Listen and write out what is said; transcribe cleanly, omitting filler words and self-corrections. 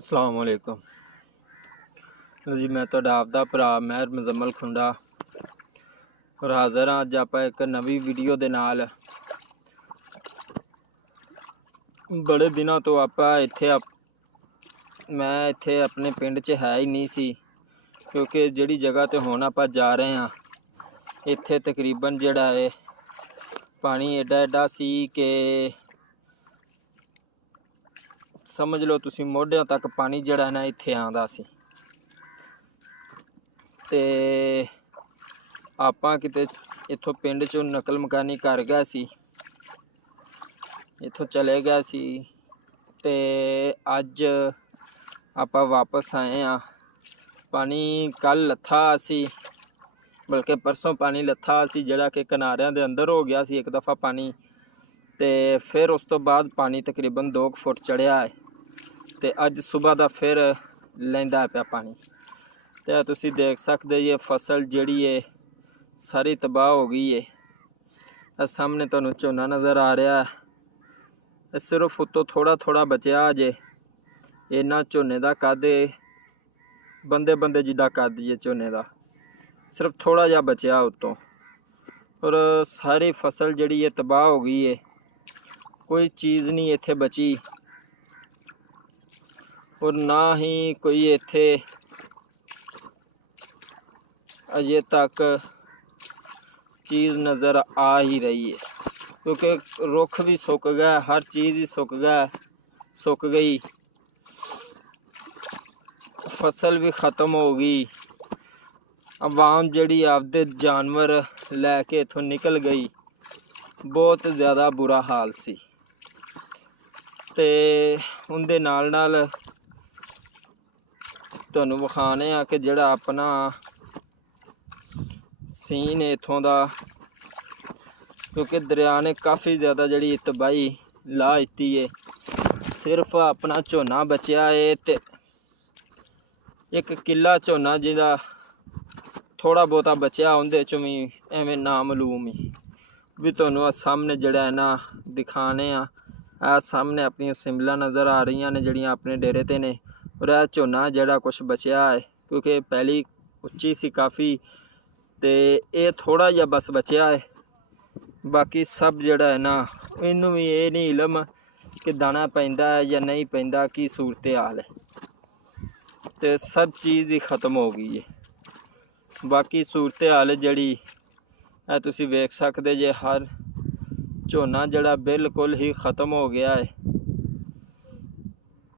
अस्सलाम वालेकुम जी। मैं तुहाडा आपदा भरा महर मुजम्मल खुंडा और हाज़र हाँ अज आप एक नवी वीडियो दे नाल। बड़े दिनों तो मैं इत्थे अपने पिंड च है ही नहीं सी, क्योंकि जिहड़ी जगह ते हुण आपां जा रहे हाँ इत्थे तकरीबन जिहड़ा है पानी एडा एडा सी कि समझ लो तुसी मोढियां तक पानी जिहड़ा ना इत्थे आंदा सी। ते आपां किते इत्थों पिंड चों नकल मकानी कर गए सी, इत्थों चले गए सी ते अज आपां वापस आए हाँ। पानी कल लथा सी, बल्कि परसों पानी लथा सी जिहड़ा कि किनारियां दे अंदर हो गया सी एक दफ़ा पानी, ते फिर उस तो बाद पानी तकरीबन 2 फुट चढ़िया है ते अज सुबह दा फिर लैंदा पिया पानी। ते तुसी देख सकदे ये फसल जिहड़ी है सारी तबाह हो गई है। सामने तुहानूं झोना नज़र आ रहा है, सिर्फ उत्तों थोड़ा थोड़ा बचिया जे। इन्ना झोने दा कद बंदे बंदे जिड्डा कद जे झोने दा, सिर्फ थोड़ा जिहा बचिया उत्तों, और सारी फसल जिहड़ी है तबाह हो गई है। कोई चीज़ नहीं इत्थे बची और ना ही कोई इत्थे अजे तक चीज़ नज़र आ ही रही है, क्योंकि रुख भी सुक गया, हर चीज़ ही सुक गई, फसल भी ख़त्म हो गई। आवाम जिहड़ी आपदे जानवर लैके इत्थों निकल गई। बहुत ज़्यादा बुरा हाल सी। ते उनदे नाल नाल तुहानूं विखाने आ कि जिहड़ा अपना सीन है इत्थों दा, क्योंकि दरिया ने काफ़ी ज़्यादा जिहड़ी तबाही ला दित्ती है। सिर्फ अपना झोना बचिया है ते एक किला झोना जिहदा थोड़ा बहुता बचिया, उहदे चों भी एवें नामलूम ही भी तुहानूं सामने जिहड़ा है ना दिखाने आ सामने अपनी सिमला नज़र आ रही ने जिहड़ियां अपने डेरे ते ने, और यह झोना जिहड़ा कुछ बचिया है क्योंकि पहली उच्ची सी काफ़ी, ते ये थोड़ा जिहा बस बचिया है। बाकी सब जिहड़ा है ना इनू भी ये नहीं इलम कि दाना पैंदा है या नहीं पैंदा, की सूरत हाल है, ते सब चीज़ ही ख़त्म हो गई है। बाकी सूरत हाल जिहड़ी तुसी वेख सकदे जे, हर झोना जिहड़ा बिल्कुल ही ख़त्म हो गया है।